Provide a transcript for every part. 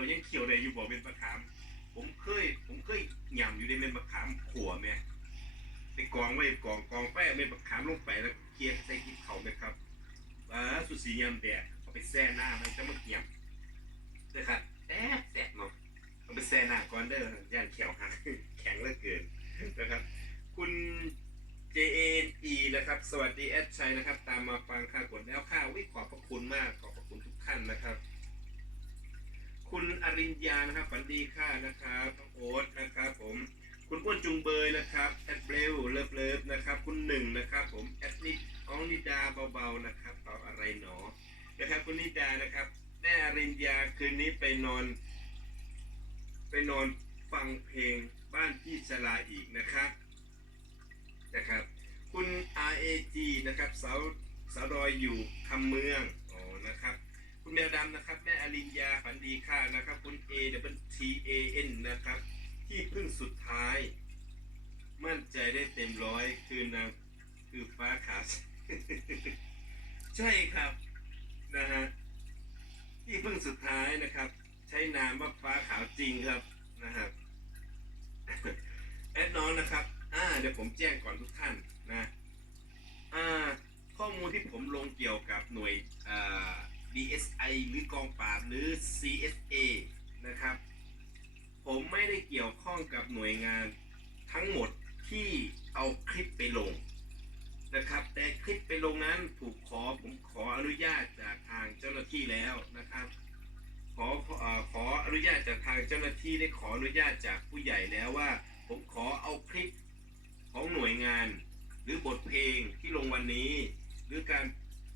เรายังเขียวได้อยู่บ่เป็นมะขาม ผมเคย ผมเคยยำอยู่ในเม็ดมะขามขัวแม่ไปกองไว้กองกองไฟเอาเม็ดมะขามลงไปแล้วเคี่ยวใส่กินเขาไหมครับอ่าสุดสียำแดดเอาไปแช่หน้ามันจะมาเกี่ยมนะครับแซ่แซ่เนาะเอาไปแช่หน้าก่อนเด้อย่านเขียวหักแข็งเหลือเกินนะครับ คุณ JNE นะครับ สวัสดีแอดชัยนะครับ ตามมาฟังค่ากดแล้วค่าวิขอบพระคุณมากขอบพระคุณทุกท่านนะครับ อริญญานะครับฝันดีค่ะนะครับน้องโอ๊ตนะครับผม คุณอ้วนจุงเบยนะครับแอดเบลเลิฟเลิฟนะครับ คุณหนึ่งนะครับ ผมแอดนิดอองนิดาเบาๆนะครับตอบอะไรหนอนะครับ คุณนิดานะครับแม่อริญญาคืนนี้ไปนอน ไปนอนฟังเพลงบ้านพี่ชลาอีกนะครับนะครับ คุณ RAG นะครับสาวสาวดอยอยู่คำเมือง คุณแมวดำนะครับ แม่อริญญาฝันดีค่ะนะครับ คุณ A W T A N นะครับ ที่พึ่งสุดท้าย มั่นใจได้เต็มร้อยคือนางคือฟ้าขาวใช่ครับนะฮะที่พึ่งสุดท้ายนะครับ ใช้นามว่าฟ้าขาวจริงครับนะครับแอดน้องนะครับ อ่า เดี๋ยวผมแจ้งก่อนทุกท่านนะ อ่า ข้อมูลที่ผมลงเกี่ยวกับหน่วยอ่า DSI หรือกองปราบหรือ CSA นะครับ ผมไม่ได้เกี่ยวข้องกับหน่วยงานทั้งหมดที่เอาคลิปไปลงนะครับ แต่คลิปไปลงนั้นถูกขอผมขออนุญาตจากทางเจ้าหน้าที่แล้วนะครับ ขออขออนุญาตจากทางเจ้าหน้าที่ได้ขออนุญาตจากผู้ใหญ่แล้วว่า ผมขอเอาคลิปของหน่วยงาน หรือบทเพลงที่ลงวันนี้ หรือการ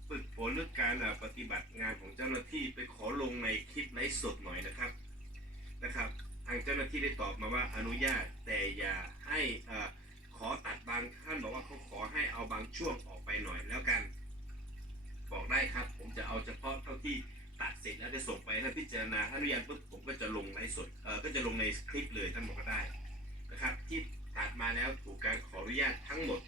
ฝึกฝนหรือการปฏิบัติงานของเจ้าหน้าที่ไปขอลงในคลิปไลฟ์สดหน่อยนะครับนะครับ ทางเจ้าหน้าที่ได้ตอบมาว่าอนุญาตแต่อย่าให้ขอตัดบางท่านบอกว่าเขาขอให้เอาบางช่วงออกไปหน่อยแล้วกัน บอกได้ครับ ผมจะเอาเฉพาะเท่าที่ตัดเสร็จแล้วจะส่งไปถ้าพิจารณาถ้าอนุญาตปุ๊บผมก็จะลงไลฟ์สดเออก็จะลงในคลิปเลยท่านบอกก็ได้นะครับ ที่ตัดมาแล้วถูกการขออนุญาตทั้งหมด